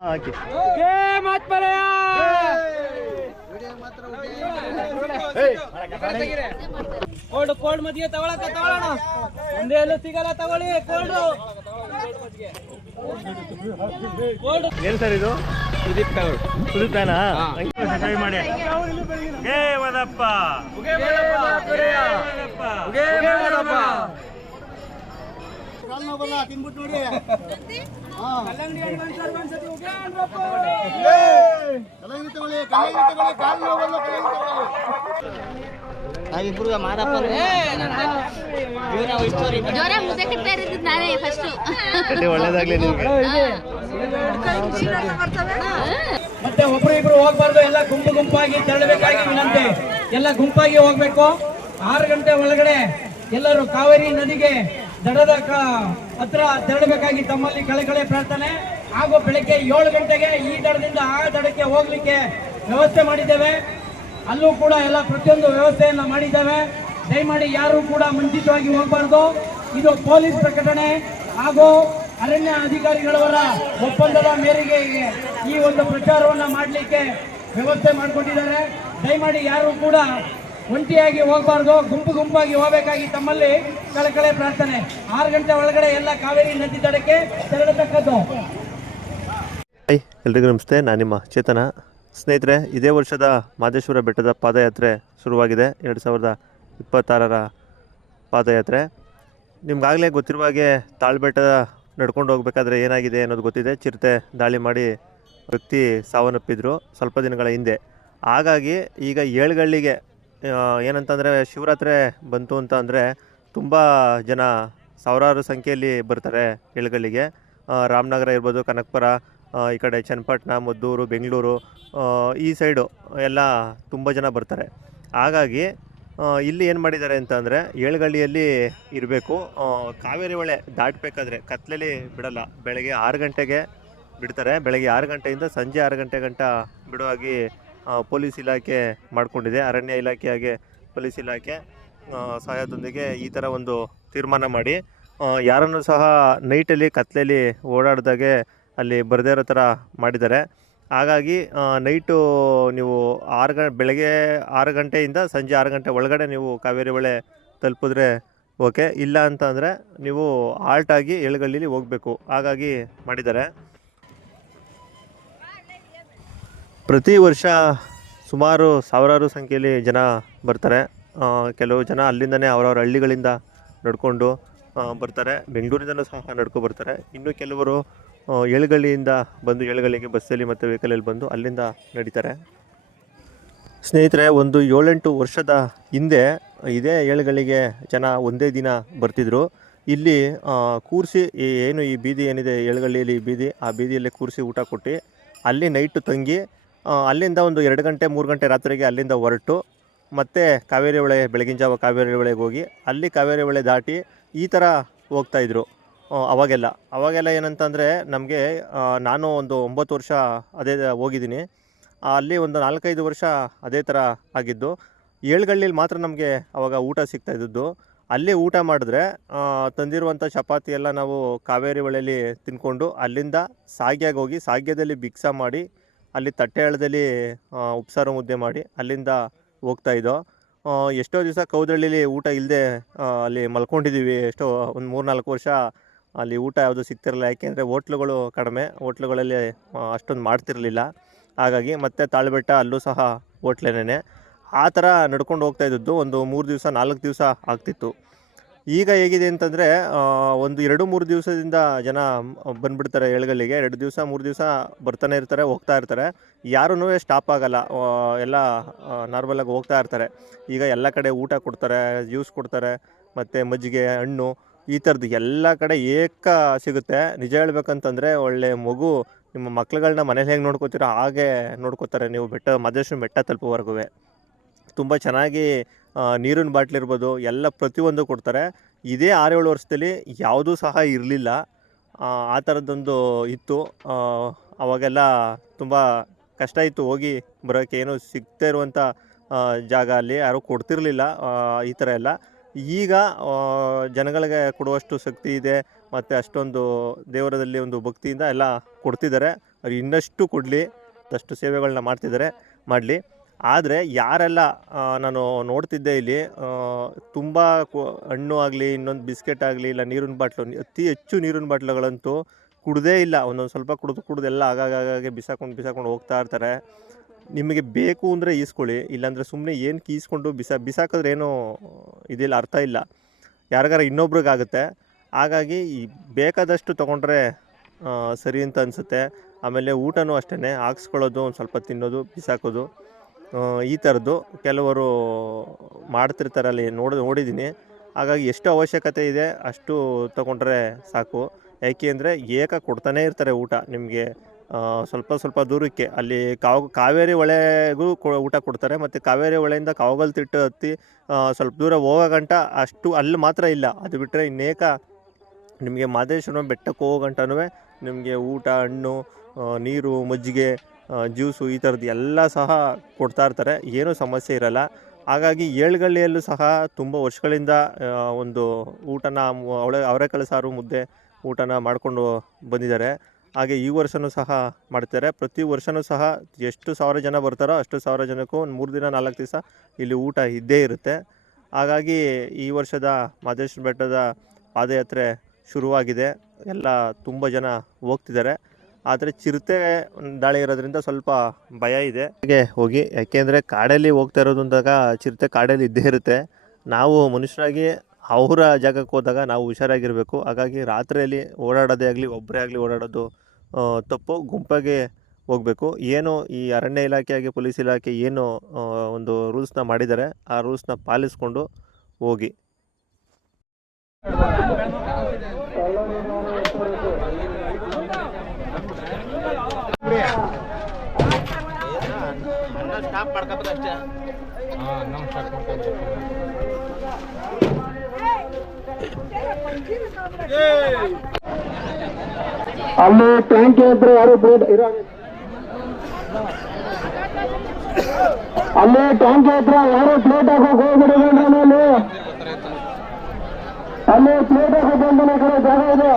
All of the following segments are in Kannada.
ಹಾಕಿ ಕೋಲ್ಡ್ ಕೋಲ್ಡ್ ಮದ್ಗೆ ತಗೊಳಕ ತಗೊಳ್ಳೋಣ ಒಂದೇ ಎಲ್ಲೂ ಸಿಗಲ್ಲ ತಗೊಳ್ಳಿ ಕೋಲ್ಡ್ ಕೋಲ್ಡ್ ಏನು ಸರ್ ಇದು? ಸುದೀಪ್ ಸಬ್ಸ್ಕ್ರೈಬ್ ಮಾಡಿ. ಏ ವದಪ್ಪ. ವದಪ್ಪ ಒಂದ್ಸತಿ ಉಗೆ ಅನ್ರಪ್ಪ. ಮತ್ತೆ ಒಬ್ರು ಇಬ್ರು ಹೋಗ್ಬಾರ್ದು, ಎಲ್ಲ ಗುಂಪು ಗುಂಪಾಗಿ ತೆರಳಬೇಕಾಗಿ ವಿನಂತಿ. ಎಲ್ಲ ಗುಂಪಾಗಿ ಹೋಗ್ಬೇಕು. ಆರು ಗಂಟೆ ಒಳಗಡೆ ಎಲ್ಲರೂ ಕಾವೇರಿ ನದಿಗೆ ದಡದ ಹತ್ರ ತೆರಳಬೇಕಾಗಿ ತಮ್ಮಲ್ಲಿ ಕಳಕಳೆ ಪ್ರಾರ್ಥನೆ. ಹಾಗೂ ಬೆಳಗ್ಗೆ ಏಳು ಗಂಟೆಗೆ ಈ ದಡದಿಂದ ಆ ದಡಕ್ಕೆ ಹೋಗ್ಲಿಕ್ಕೆ ವ್ಯವಸ್ಥೆ ಮಾಡಿದ್ದೇವೆ. ಅಲ್ಲೂ ಕೂಡ ಎಲ್ಲ ಪ್ರತಿಯೊಂದು ವ್ಯವಸ್ಥೆಯನ್ನು ಮಾಡಿದ್ದೇವೆ. ದಯಮಾಡಿ ಯಾರು ಕೂಡ ಮುಂಚಿತವಾಗಿ ಹೋಗಬಾರ್ದು. ಇದು ಪೊಲೀಸ್ ಪ್ರಕಟಣೆ. ಹಾಗೂ ಅರಣ್ಯ ಅಧಿಕಾರಿಗಳವರ ಒಪ್ಪಂದದ ಮೇರೆಗೆ ಈ ಒಂದು ಪ್ರಚಾರವನ್ನು ಮಾಡಲಿಕ್ಕೆ ವ್ಯವಸ್ಥೆ ಮಾಡಿಕೊಂಡಿದ್ದಾರೆ. ದಯಮಾಡಿ ಯಾರು ಕೂಡ ಒಂಟಿಯಾಗಿ ಹೋಗಬಾರ್ದು, ಗುಂಪು ಗುಂಪಾಗಿ ಹೋಗಬೇಕಾಗಿ ತಮ್ಮಲ್ಲಿ ಕಳಕಳೆ ಪ್ರಾರ್ಥನೆ. ಆರು ಗಂಟೆ ಒಳಗಡೆ ಎಲ್ಲ ಕಾವೇರಿ ನದಿ ದಡಕ್ಕೆ ತೆರಳತಕ್ಕದ್ದು. ಹಾಯ್ ಎಲ್ರಿಗೂ ನಮಸ್ತೆ. ನಾನು ನಿಮ್ಮ ಚೇತನ. ಸ್ನೇಹಿತರೆ, ಇದೇ ವರ್ಷದ ಮಾದೇಶ್ವರ ಬೆಟ್ಟದ ಪಾದಯಾತ್ರೆ ಶುರುವಾಗಿದೆ. ಎರಡು ಸಾವಿರದ ಇಪ್ಪತ್ತಾರರ ಪಾದಯಾತ್ರೆ. ನಿಮ್ಗಾಗಲೇ ಗೊತ್ತಿರುವ ಹಾಗೆ ತಾಳ್ಬೆಟ್ಟ ನಡ್ಕೊಂಡು ಹೋಗ್ಬೇಕಾದ್ರೆ ಏನಾಗಿದೆ ಅನ್ನೋದು ಗೊತ್ತಿದೆ. ಚಿರತೆ ದಾಳಿ ಮಾಡಿ ವ್ಯಕ್ತಿ ಸಾವನ್ನಪ್ಪಿದ್ರು ಸ್ವಲ್ಪ ದಿನಗಳ ಹಿಂದೆ. ಹಾಗಾಗಿ ಈಗ ಏಳುಗಳ್ಳಿಗೆ ಏನಂತಂದರೆ ಶಿವರಾತ್ರಿ ಬಂತು ಅಂತ ಅಂದರೆ ತುಂಬ ಜನ ಸಾವಿರಾರು ಸಂಖ್ಯೆಯಲ್ಲಿ ಬರ್ತಾರೆ ಏಳುಗಳ್ಳಿಗೆ ರಾಮನಗರ ಇರ್ಬೋದು, ಕನಕಪುರ ಈ ಕಡೆ ಚನ್ನಪಟ್ಟಣ, ಮದ್ದೂರು, ಬೆಂಗಳೂರು ಈ ಸೈಡು ಎಲ್ಲ ತುಂಬ ಜನ ಬರ್ತಾರೆ. ಹಾಗಾಗಿ ಇಲ್ಲಿ ಏನು ಮಾಡಿದ್ದಾರೆ ಅಂತಂದರೆ ಏಳುಗಳ್ಳಿಯಲ್ಲಿ ಇರಬೇಕು. ಕಾವೇರಿ ಹೊಳೆ ದಾಟಬೇಕಾದ್ರೆ ಕತ್ಲಲ್ಲಿ ಬಿಡಲ್ಲ. ಬೆಳಗ್ಗೆ ಆರು ಗಂಟೆಗೆ ಬಿಡ್ತಾರೆ. ಬೆಳಗ್ಗೆ ಆರು ಗಂಟೆಯಿಂದ ಸಂಜೆ ಆರು ಗಂಟೆ ಗಂಟ ಬಿಡುವಾಗಿ ಪೊಲೀಸ್ ಇಲಾಖೆ ಮಾಡಿಕೊಂಡಿದೆ. ಅರಣ್ಯ ಇಲಾಖೆ ಹಾಗೆ ಪೊಲೀಸ್ ಇಲಾಖೆ ಸಹಾಯದೊಂದಿಗೆ ಈ ಥರ ಒಂದು ತೀರ್ಮಾನ ಮಾಡಿ. ಯಾರನ್ನು ಸಹ ನೈಟಲ್ಲಿ ಕತ್ಲೆಯಲ್ಲಿ ಓಡಾಡ್ದಾಗೆ ಅಲ್ಲಿ ಬರದೇ ಇರೋ ಥರ ಮಾಡಿದ್ದಾರೆ. ಹಾಗಾಗಿ ನೈಟು ನೀವು ಆರು ಗ ಬೆಳಗ್ಗೆ ಆರು ಗಂಟೆಯಿಂದ ಸಂಜೆ ಆರು ಗಂಟೆ ಒಳಗಡೆ ನೀವು ಕಾವೇರಿ ಹೊಳೆ ತಲುಪಿದ್ರೆ ಓಕೆ. ಇಲ್ಲ ಅಂತ ಅಂದರೆ ನೀವು ಆಲ್ಟಾಗಿ ಎಳಗಳ್ಳಿಲಿ ಹೋಗಬೇಕು. ಹಾಗಾಗಿ ಮಾಡಿದ್ದಾರೆ. ಪ್ರತಿ ವರ್ಷ ಸುಮಾರು ಸಾವಿರಾರು ಸಂಖ್ಯೆಯಲ್ಲಿ ಜನ ಬರ್ತಾರೆ. ಕೆಲವು ಜನ ಅಲ್ಲಿಂದನೇ ಅವರವ್ರ ಹಳ್ಳಿಗಳಿಂದ ನಡ್ಕೊಂಡು ಬರ್ತಾರೆ. ಬೆಂಗಳೂರಿಂದಲೂ ಸಹ ನಡ್ಕೊ ಬರ್ತಾರೆ. ಇನ್ನು ಕೆಲವರು ಏಳುಗಳ್ಳಿಯಿಂದ ಬಂದು, ಏಳುಗಳ್ಳಿಗೆ ಬಸ್ಸಲ್ಲಿ ಮತ್ತು ವೆಹಿಕಲಲ್ಲಿ ಬಂದು ಅಲ್ಲಿಂದ ನಡೀತಾರೆ. ಸ್ನೇಹಿತರೆ, ಒಂದು ಏಳೆಂಟು ವರ್ಷದ ಹಿಂದೆ ಇದೇ ಏಳುಗಳಿಗೆ ಜನ ಒಂದೇ ದಿನ ಬರ್ತಿದ್ರು. ಇಲ್ಲಿ ಕೂರಿಸಿ ಏನು ಈ ಬೀದಿ ಏನಿದೆ ಏಳುಗಳ್ಳಿಯಲ್ಲಿ ಬೀದಿ, ಆ ಬೀದಿಯಲ್ಲೇ ಕೂರಿಸಿ ಊಟ ಕೊಟ್ಟು, ಅಲ್ಲಿ ನೈಟು ತಂಗಿ ಅಲ್ಲಿಂದ ಒಂದು ಎರಡು ಗಂಟೆ, ಮೂರು ಗಂಟೆ ರಾತ್ರಿಗೆ ಅಲ್ಲಿಂದ ಹೊರಟು ಮತ್ತೆ ಕಾವೇರಿ ಹೊಳೆ, ಬೆಳಗಿನ ಜಾವ ಕಾವೇರಿ ಹೊಳೆಗೆ ಹೋಗಿ ಅಲ್ಲಿ ಕಾವೇರಿ ಹೊಳೆ ದಾಟಿ ಈ ಥರ ಹೋಗ್ತಾಯಿದ್ರು ಅವಾಗೆಲ್ಲ. ಅವಾಗೆಲ್ಲ ಏನಂತಂದರೆ ನಮಗೆ ನಾನು ಒಂದು ಒಂಬತ್ತು ವರ್ಷ ಅದೇ ಹೋಗಿದ್ದೀನಿ. ಅಲ್ಲಿ ಒಂದು ನಾಲ್ಕೈದು ವರ್ಷ ಅದೇ ಥರ ಆಗಿದ್ದು. ಏಳುಗಳ್ಳಿಲಿ ಮಾತ್ರ ನಮಗೆ ಅವಾಗ ಊಟ ಸಿಗ್ತಾ ಇದ್ದದ್ದು. ಅಲ್ಲಿ ಊಟ ಮಾಡಿದ್ರೆ ತಂದಿರುವಂಥ ಚಪಾತಿ ಎಲ್ಲ ನಾವು ಕಾವೇರಿ ಹೊಳೆಯಲ್ಲಿ ತಿನ್ಕೊಂಡು ಅಲ್ಲಿಂದ ಸಾಗ್ಯಾಗ ಹೋಗಿ ಸಾಗ್ಯದಲ್ಲಿ ಭಿಕ್ಸ ಮಾಡಿ ಅಲ್ಲಿ ತಟ್ಟೆ ಹಳ್ಳದಲ್ಲಿ ಉಪ್ಸಾರು ಮುದ್ದೆ ಮಾಡಿ ಅಲ್ಲಿಂದ ಹೋಗ್ತಾ ಇದ್ದೋ ಎಷ್ಟೋ ದಿವಸ ಕೌದಳ್ಳಿಲಿ ಊಟ ಇಲ್ಲದೆ ಅಲ್ಲಿ ಮಲ್ಕೊಂಡಿದ್ದೀವಿ. ಎಷ್ಟೋ, ಒಂದು ಮೂರು ನಾಲ್ಕು ವರ್ಷ ಅಲ್ಲಿ ಊಟ ಯಾವುದು ಸಿಗ್ತಿರಲಿಲ್ಲ. ಯಾಕೆಂದರೆ ಹೋಟ್ಲುಗಳು ಕಡಿಮೆ. ಹೋಟ್ಲುಗಳಲ್ಲಿ ಅಷ್ಟೊಂದು ಮಾಡ್ತಿರಲಿಲ್ಲ. ಹಾಗಾಗಿ ಮತ್ತೆ ತಾಳ್ಬೆಟ್ಟ ಅಲ್ಲೂ ಸಹ ಹೋಟ್ಲೇನೇ ಆ ಥರ ನಡ್ಕೊಂಡು ಹೋಗ್ತಾ ಇದ್ದದ್ದು ಒಂದು ಮೂರು ದಿವಸ, ನಾಲ್ಕು ದಿವಸ ಆಗ್ತಿತ್ತು. ಈಗ ಹೇಗಿದೆ ಅಂತಂದರೆ ಒಂದು ಎರಡು ಮೂರು ದಿವಸದಿಂದ ಜನ ಬಂದ್ಬಿಡ್ತಾರೆ ಎಳ್ಗಲ್ಲಿಗೆ ಎರಡು ದಿವಸ, ಮೂರು ದಿವಸ ಬರ್ತಾನೆ ಇರ್ತಾರೆ, ಹೋಗ್ತಾ ಇರ್ತಾರೆ. ಯಾರೂ ಸ್ಟಾಪ್ ಆಗಲ್ಲ. ಎಲ್ಲ ನಾರ್ಮಲಾಗಿ ಹೋಗ್ತಾ ಇರ್ತಾರೆ. ಈಗ ಎಲ್ಲ ಕಡೆ ಊಟ ಕೊಡ್ತಾರೆ ಜ್ಯೂಸ್ ಕೊಡ್ತಾರೆ, ಮತ್ತು ಮಜ್ಜಿಗೆ, ಹಣ್ಣು, ಈ ಥರದ್ದು ಎಲ್ಲ ಕಡೆ ಏಕ ಸಿಗುತ್ತೆ. ನಿಜ ಹೇಳ್ಬೇಕಂತಂದರೆ, ಒಳ್ಳೆ ಮಗು ನಿಮ್ಮ ಮಕ್ಳುಗಳನ್ನ ಮನೇಲಿ ಹೇಗೆ ನೋಡ್ಕೋತೀರೋ ಹಾಗೆ ನೋಡ್ಕೋತಾರೆ. ನೀವು ಬೆಟ್ಟ ಮಹದೇಶ್ವರ ಬೆಟ್ಟ ತಲುಪುವರೆಗೂ ತುಂಬ ಚೆನ್ನಾಗಿ ನೀರಿನ ಬಾಟ್ಲಿ ಇರ್ಬೋದು, ಎಲ್ಲ ಪ್ರತಿಯೊಂದು ಕೊಡ್ತಾರೆ. ಇದೇ ಆರೇಳು ವರ್ಷದಲ್ಲಿ ಯಾವುದೂ ಸಹ ಇರಲಿಲ್ಲ. ಆ ಥರದ್ದೊಂದು ಇತ್ತು. ಅವಾಗೆಲ್ಲ ತುಂಬ ಕಷ್ಟ ಇತ್ತು ಹೋಗಿ ಬರೋಕ್ಕೆ ಏನೂ ಸಿಗ್ತಾ ಇರುವಂಥ ಜಾಗ ಅಲ್ಲಿ ಯಾರೂ ಕೊಡ್ತಿರಲಿಲ್ಲ ಈ ಥರ ಎಲ್ಲ. ಈಗ ಜನಗಳಿಗೆ ಕೊಡುವಷ್ಟು ಶಕ್ತಿ ಇದೆ. ಮತ್ತು ಅಷ್ಟೊಂದು ದೇವರದಲ್ಲಿ ಒಂದು ಭಕ್ತಿಯಿಂದ ಎಲ್ಲ ಕೊಡ್ತಿದ್ದಾರೆ. ಇನ್ನಷ್ಟು ಕೊಡಲಿ ಅಷ್ಟು ಸೇವೆಗಳನ್ನ ಮಾಡ್ತಿದ್ದಾರೆ, ಮಾಡಲಿ. ಆದರೆ ಯಾರೆಲ್ಲ ನಾನು ನೋಡ್ತಿದ್ದೆ ಇಲ್ಲಿ ತುಂಬ ಹಣ್ಣು ಆಗಲಿ, ಇನ್ನೊಂದು ಬಿಸ್ಕೆಟ್ ಆಗಲಿ, ಇಲ್ಲ ನೀರಿನ ಬಾಟ್ಲು, ಅತಿ ಹೆಚ್ಚು ನೀರಿನ ಬಾಟ್ಲುಗಳಂತೂ ಕುಡ್ದೇ ಇಲ್ಲ. ಒಂದೊಂದು ಸ್ವಲ್ಪ ಕುಡಿದು ಕುಡ್ದು ಎಲ್ಲ ಆಗಾಗ ಬಿಸಾಕೊಂಡು ಬಿಸಾಕೊಂಡು ಹೋಗ್ತಾ ಇರ್ತಾರೆ. ನಿಮಗೆ ಬೇಕು ಅಂದರೆ ಈಸ್ಕೊಳ್ಳಿ, ಇಲ್ಲಾಂದರೆ ಸುಮ್ಮನೆ ಏನು ಕೀಸ್ಕೊಂಡು ಬಿಸಾ, ಬಿಸಾಕಿದ್ರೆ ಏನೂ ಇದಿಲ್ಲ, ಅರ್ಥ ಇಲ್ಲ. ಯಾರಿಗಾರ ಇನ್ನೊಬ್ರಿಗಾಗುತ್ತೆ. ಹಾಗಾಗಿ ಈ ಬೇಕಾದಷ್ಟು ತೊಗೊಂಡ್ರೆ ಸರಿ ಅಂತ ಅನಿಸುತ್ತೆ. ಆಮೇಲೆ ಊಟನೂ ಅಷ್ಟೇ ಹಾಕ್ಸ್ಕೊಳ್ಳೋದು, ಒಂದು ಸ್ವಲ್ಪ ತಿನ್ನೋದು, ಬಿಸಾಕೋದು. ಈ ಥರದ್ದು ಕೆಲವರು ಮಾಡ್ತಿರ್ತಾರಲ್ಲಿ ನೋಡಿ ನೋಡಿದ್ದೀನಿ. ಹಾಗಾಗಿ ಎಷ್ಟು ಅವಶ್ಯಕತೆ ಇದೆ ಅಷ್ಟು ತಗೊಂಡ್ರೆ ಸಾಕು. ಯಾಕೆ ಅಂದರೆ ಏಕ ಕೊಡ್ತಾನೇ ಇರ್ತಾರೆ ಊಟ ನಿಮಗೆ. ಸ್ವಲ್ಪ ಸ್ವಲ್ಪ ದೂರಕ್ಕೆ ಅಲ್ಲಿ ಕಾವ್ ಕಾವೇರಿ ಹೊಳೆಗೂ ಊಟ ಕೊಡ್ತಾರೆ ಮತ್ತು ಕಾವೇರಿ ಹೊಳೆಯಿಂದ ಕಾವಗಲ್ ತಿಟ್ಟು ಹತ್ತಿ ಸ್ವಲ್ಪ ದೂರ ಹೋಗೋ ಗಂಟ ಅಷ್ಟು ಅಲ್ಲಿ ಮಾತ್ರ ಇಲ್ಲ. ಅದು ಬಿಟ್ಟರೆ ಇನ್ನೇಕ ನಿಮಗೆ ಮಾದೇಶ್ವರ ಬೆಟ್ಟಕ್ಕೆ ಹೋಗೋ ಗಂಟನೂ ನಿಮಗೆ ಊಟ, ಹಣ್ಣು ನೀರು, ಮಜ್ಜಿಗೆ ಜ್ಯೂಸು ಈ ಥರದ್ದು ಎಲ್ಲ ಸಹ ಕೊಡ್ತಾ ಇರ್ತಾರೆ. ಏನೂ ಸಮಸ್ಯೆ ಇರಲ್ಲ. ಹಾಗಾಗಿ ಏಳುಗಳ್ಳಿಯಲ್ಲೂ ಸಹ ತುಂಬ ವರ್ಷಗಳಿಂದ ಒಂದು ಊಟನ ಅವಳೆ, ಅವರೆಕಾಳು ಸಾರು ಮುದ್ದೆ ಊಟನ ಮಾಡಿಕೊಂಡು ಬಂದಿದ್ದಾರೆ. ಹಾಗೆ ಈ ವರ್ಷವೂ ಸಹ ಮಾಡ್ತಾರೆ ಪ್ರತಿ ವರ್ಷವೂ ಸಹ ಎಷ್ಟು ಸಾವಿರ ಜನ ಬರ್ತಾರೋ ಅಷ್ಟು ಸಾವಿರ ಜನಕ್ಕೂ ಒಂದು ಮೂರು ದಿನ, ನಾಲ್ಕು ದಿವಸ ಇಲ್ಲಿ ಊಟ ಇದ್ದೇ ಇರುತ್ತೆ. ಹಾಗಾಗಿ ಈ ವರ್ಷದ ಮಾದೇಶ್ವರ ಬೆಟ್ಟದ ಪಾದಯಾತ್ರೆ ಶುರುವಾಗಿದೆ. ಎಲ್ಲ ತುಂಬ ಜನ ಹೋಗ್ತಿದ್ದಾರೆ. ಆದರೆ ಚಿರತೆ ದಾಳಿ ಇರೋದ್ರಿಂದ ಸ್ವಲ್ಪ ಭಯ ಇದೆ. ಹಾಗೆ ಹೋಗಿ, ಯಾಕೆಂದರೆ ಕಾಡಲ್ಲಿ ಹೋಗ್ತಾ ಇರೋದು ಅಂದಾಗ ಚಿರತೆ ಕಾಡಲ್ಲಿ ಇದ್ದೇ ಇರುತ್ತೆ. ನಾವು ಮನುಷ್ಯರಾಗಿ ಅವರ ಜಾಗಕ್ಕೆ ಹೋದಾಗ ನಾವು ಹುಷಾರಾಗಿರಬೇಕು. ಹಾಗಾಗಿ ರಾತ್ರಿಯಲ್ಲಿ ಓಡಾಡೋದೇ ಆಗಲಿ ಒಬ್ಬರೇ ಆಗಲಿ ಓಡಾಡೋದು ತಪ್ಪು. ಗುಂಪಾಗಿ ಹೋಗಬೇಕು. ಏನು ಈ ಅರಣ್ಯ ಇಲಾಖೆ ಆಗಿ ಪೊಲೀಸ್ ಇಲಾಖೆ ಏನು ಒಂದು ರೂಲ್ಸ್ನ ಮಾಡಿದ್ದಾರೆ, ಆ ರೂಲ್ಸ್ನ ಪಾಲಿಸ್ಕೊಂಡು ಹೋಗಿ. ಅಲ್ಲಿ ಟ್ಯಾಂಕ್ ಇದ್ರೆ ಯಾರು ಪ್ಲೇಟ್ ಇರೋ ಅಲ್ಲಿ ಟ್ಯಾಂಕ್ ಹತ್ರ ಯಾರು ಪ್ಲೇಟ್ ಹಾಕೋಕ್ ಹೋಗ್ಬಿಡಿ ಅಲ್ಲಿ ಅಲ್ಲಿ ಪ್ಲೇಟ್ ಹಾಕೋಕ್ ಬಂದ ಕಡೆ ಜಾಗ ಇದೆ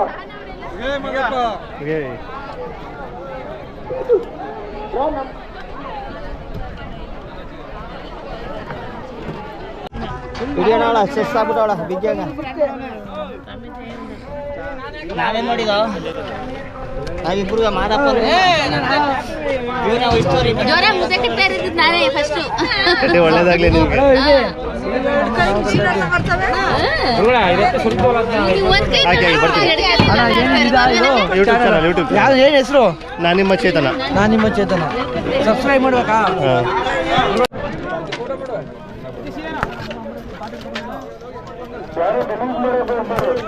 ಆಗ್ಬಿಟ್ಟವಳ ಬಿಗ್ಯಾಗ ನಾವೇನ್ ನೋಡಿದ ನಾವಿಬ್ರು ಮಾದಪ್ಪ ಒಳ್ಳೇದಾಗ್ಲಿ ಮುದ್ದೆ ಕಟ್ತಾ ಇರೋದು ನಾನೇ ಚೇತನ. ಚಾನಲ್ ಯೂಟ್ಯೂಬ್ ಯಾವ್ದು ಏನ್ ಹೆಸರು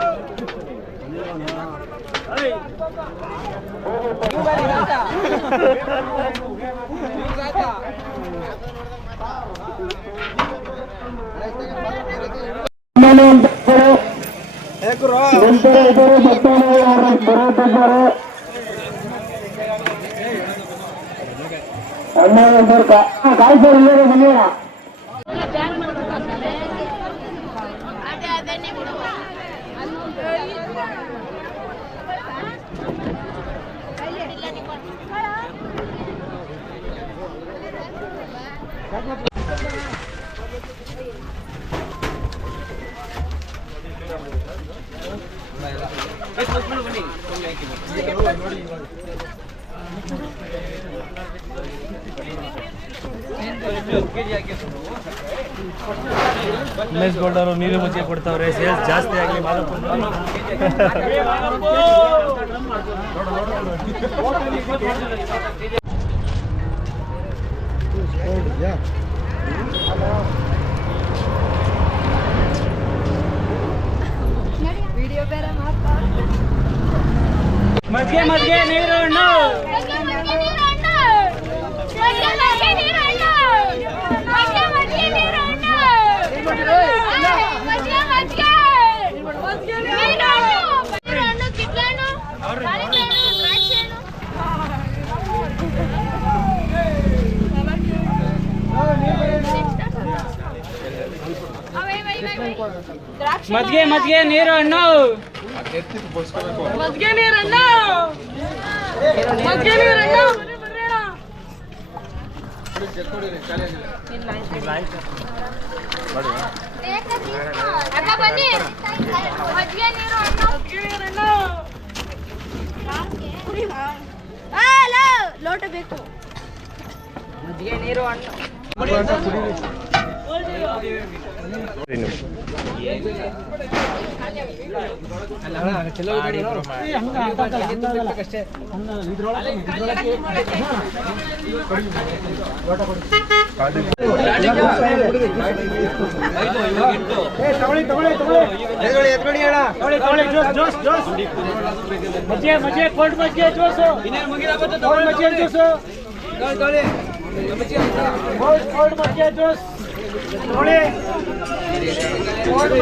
ನಾನು ನಿಮ್ಮ ಚೇತನ ನಾನು ನಿಮ್ಮ ಚೇತನ ಸಬ್ಸ್ಕ್ರೈಬ್ ಮಾಡ್ಬೇಕಾ ಉಮೇಶ್ ಗೌಡ್ ಅವರು ನೀರು ಮುಚ್ಚಿ ಕೊಡ್ತಾವ್ರೆ. ಸೇಲ್ಸ್ ಜಾಸ್ತಿ ಆಗಲಿ ಮಜ್ಗೆ ಮಜ್ಗೆ ನೀರು ಹಣ್ಣು ಮಜ್ಗೆ ಮಜ್ಗೆ ನೀರು ಹಣ್ಣು ಮಜ್ಗೆ ನೀರಣ್ಣ ಅಕ್ಕ ಬೇಕು. ಮಜ್ಜಿಗೆ ನೀರು ಅಣ್ಣ ಮಜ್ಜಿಗೆ ಮಜ್ಜಿಗೆ ಕೋಲ್ಡ್ ಜ್ಯೂಸ್ ತೊಗೊಳ್ಳಿ ಕೋಲ್ಡ್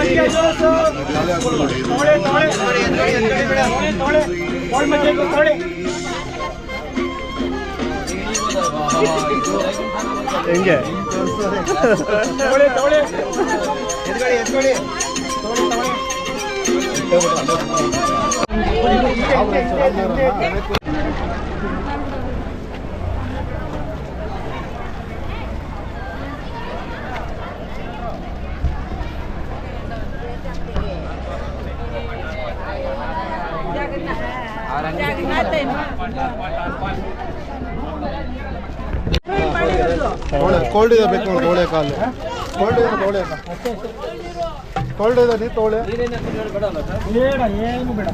ತೋಳೆ ತೋಳೆ. ತೊಗೊಳ್ಳಿ ತೊಗೊಳ್ಳಿ ತೋಳೆ ತೊಗೊಳ್ಳಿ ಕೋಲ್ಡ್ ಇದೆ ಬೇಕು ಗೋಳೆ ಕಾಲು ಕೋಲ್ಡ್ ಇದೆ ಗೋಳೆ ಕೋಲ್ಡ್ ಇದೆ ನೀ ತೋಳೆ ಬೇಡ ಏನು ಬೇಡ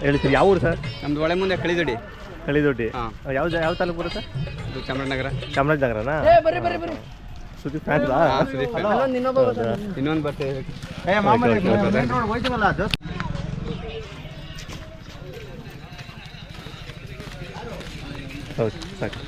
ಹೇಳಿ ಸರ್ ಯಾವ ಊರು ಸರ್? ನಮ್ದು ಒಳೆ ಮುಂದೆ ಕಳಿದೊಡಿ. ಕಳಿದೊಡ್ಡಿ. ಹಾಂ. ಯಾವ ಜ- ಯಾವ ತಾಲೂಕು ಬರುತ್ತೆ? ಸರ್ ಇದು ಚಾಮರಾಜನಗರ ಚಾಮರಾಜನಗರನಾ ಸುದೀಪ್ ಫ್ಯಾನ್ಸ್ ಹಾಂ, ಸುದೀಪ್ ಇನ್ನೊಂದು ಬರ್ತೇವೆ ಹೌದು ಸಾಕು.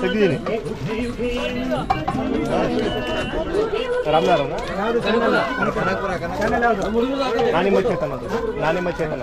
ತೆಗ್ದಿದ್ದೀನಿ. ನಾನಿಮ್ಮ ಚೇತನ.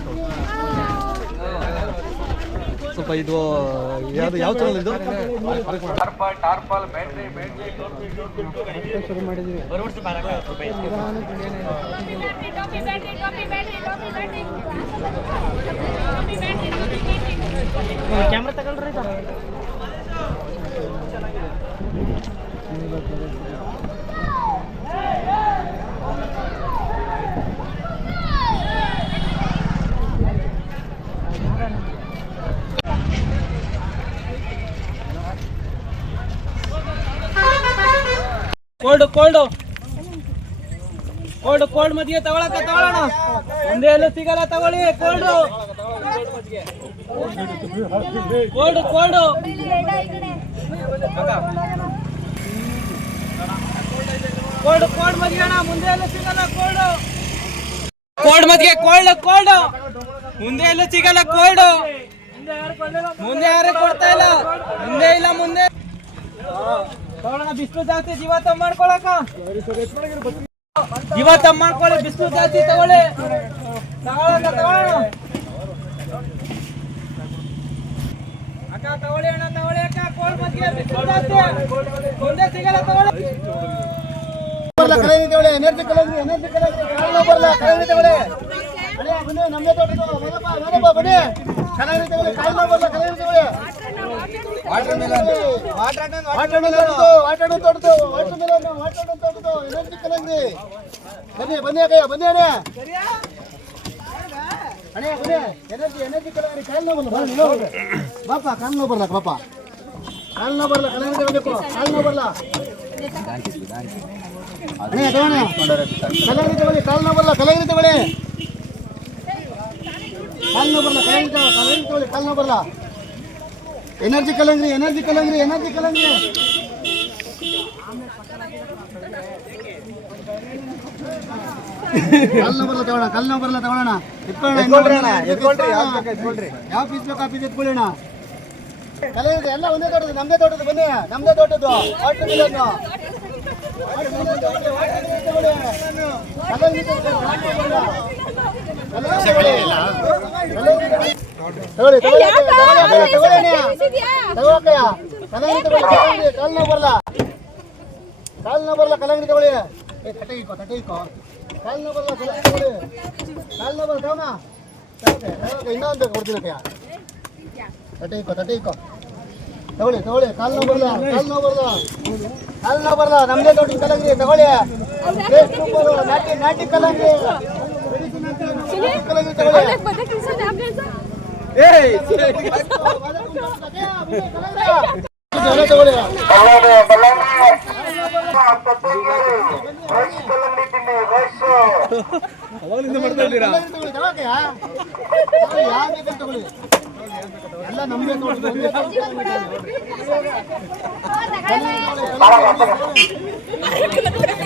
ಸ್ವಲ್ಪ ಇದು ಯಾವ್ದು ಯಾವ ಚಾನಲ್ ಇದು? ಟೋಪಿ battery cold cold. Cold cold ಮದ್ಯ ತಗೊಳಕ ತಗೊಳ್ಳೋಣ ಒಂದೇ ಎಲ್ಲೂ ಸಿಗಲ್ಲ ತಗೊಳ್ಳಿ, cold. Cold cold. Cold cold ಅಣ್ಣ, ಮುಂದೆ ಎಲ್ಲೂ ಸಿಗಲ್ಲ, ಕೋಲ್ಡ್. ಕೋಲ್ಡ್ ಮದ್ಗೆ ಕೋಲ್ಡ್ ಕೋಲ್ಡ್. ಮುಂದೆ ಎಲ್ಲೂ ಸಿಗಲ್ಲ, ಕೋಲ್ಡ್. ಮುಂದೆ ಯಾರು ಕೊಡ್ತಾ ಇಲ್ಲ? ಮುಂದೆ ಇಲ್ಲ, ಮುಂದೆ. ಜಾಸ್ತಿ ಜೀವ ತಮ್ಮ ಮಾಡ್ಕೊಳಕ ಜೀವ ತಮ್ಮ ಮಾಡ್ಕೊಳ್ಳಿ, ಬಿಸಿಲು ತಗೊಳ್ಳಿ. ತಗೊಳ್ಳೋಣ ಅಕ್ಕ, ತಗೊಳ್ಳಿ ಅಣ್ಣ, ತಗೊಳ್ಳಿ ಅಕ್ಕ, ಕೋಲ್ ಮಧ್ಯ ಬಿಸಿಲು ಜಾಸ್ತಿ. ತಗೊಳ್ಳಿ. ತಗೊಳ್ಳಿ, ಎನರ್ಜಿ ಎನರ್ಜಿ ತಗೊಳ್ಳಿ. ತಗೊಳ್ಳಿ ತಗೊಳ್ಳಿ. Watermelon watermelon watermelon ತೋಟದ್ದು ವಾಟರ್ ಮೆಲನ್ ವಾಟರ್ ಎನರ್ಜಿ ಬನ್ನಿ ಬನ್ನಿ ಬನ್ನಿ ಎನರ್ಜಿ ಎನರ್ಜಿ ಬರಲ್ಲ. ಬಾಪ ಬರಲ್ಲ, ಬಾಪ. ಕಾಲು ಬರಲ್ಲ ಕಲಂಗಡಿ ತಗೋಬೇಕು ಕಾಲು ಬರಲ್ಲ. ಅಣ್ಣ ತಗೋಣ ಕಲಂಗಡಿ ತಗೊಳ್ಳಿ ಕಾಲು ನೋವು ಬರಲ್ಲ ಕಲಂಗಡಿ ತಗೊಳ್ಳಿ ಕಾಲು ನೋವು ಬರಲ್ಲ ಕಲಂಗಡಿ ತಗೋ ತಗೊಳ್ಳಿ ಬರಲ್ಲ. ಎನರ್ಜಿ ಕಲಂಗ್ರಿ ಎನರ್ಜಿ ಕಲಂಗ್ರಿ ಎನರ್ಜಿ ಕಲಂಗ್ರಿ. ಕಲ್ಲು ಬರಲ್ಲ ತಗೋಣ ಕಲ್ಲು ಬರಲ್ಲ ತಗೋಣ. ಎತ್ಕೊಳ್ಳೋಣ ಯಾವ ಪೀಸ್ ಬೇಕು ಆ ಪೀಸ್ ಎತ್ಕೊಳ್ಳೋಣ ಕಲೆ ಎಲ್ಲ ಒಂದೇ ದೊಡ್ಡದು ನಮ್ದೇ ದೊಡ್ಡದು ಬನ್ನಿ ನಮ್ದೇ ತೋಟದ್ದು. ವಾಟರ್ ಮಿಲನ್ ಕಾಲ್ ನೋವು ಬರಲ್ಲ ಕಾಲ್ ನೋವು ಬರಲ್ಲ ಕಲ್ಲಂಗಡಿ ತಗೊಳ್ಳಿ ಏ ತಟ್ಟೆ ಇಕ್ಕೋ ತಟ್ಟೆ ಇಕ್ಕೋ ಕಾಲ್ ನೋವು ಬರಲ್ಲ ಕಲ್ಲಂಗಡಿ ತಗೊಳ್ಳಿ ಕಾಲ್ ನೋವು ಬರಲ್ಲ ತಗೋಣ ಇನ್ನೊಂದು ಕೊಡ್ತೀನಿ ಅಕ್ಕಯ್ಯ ತಟ್ಟೆ ಇಕ್ಕೋ ತಟ್ಟೆ ಇಕ್ಕೋ ತಗೊಳ್ಳಿ ತಗೊಳ್ಳಿ ಕಾಲ್ ನೋವು ಬರಲ್ಲ ಕಾಲ್ ನೋವು ಬರಲ್ಲ ಕಾಲ್ ನೋವು ಬರಲ್ಲ ನಮ್ದೇ ದೊಡ್ಡ ಕಲ್ಲಂಗಡಿ ತಗೊಳ್ಳಿ ಟೇಸ್ಟ್ ಸೂಪರು, ನಾಟಿ ನಾಟಿ ಕಲ್ಲಂಗಡಿ ಯಾವ ಮಾಡ್ತಾ ಇದ್ದೀರಾ? ಎಲ್ಲ ನಮ್ದೇ ತೋಟದ್ದು,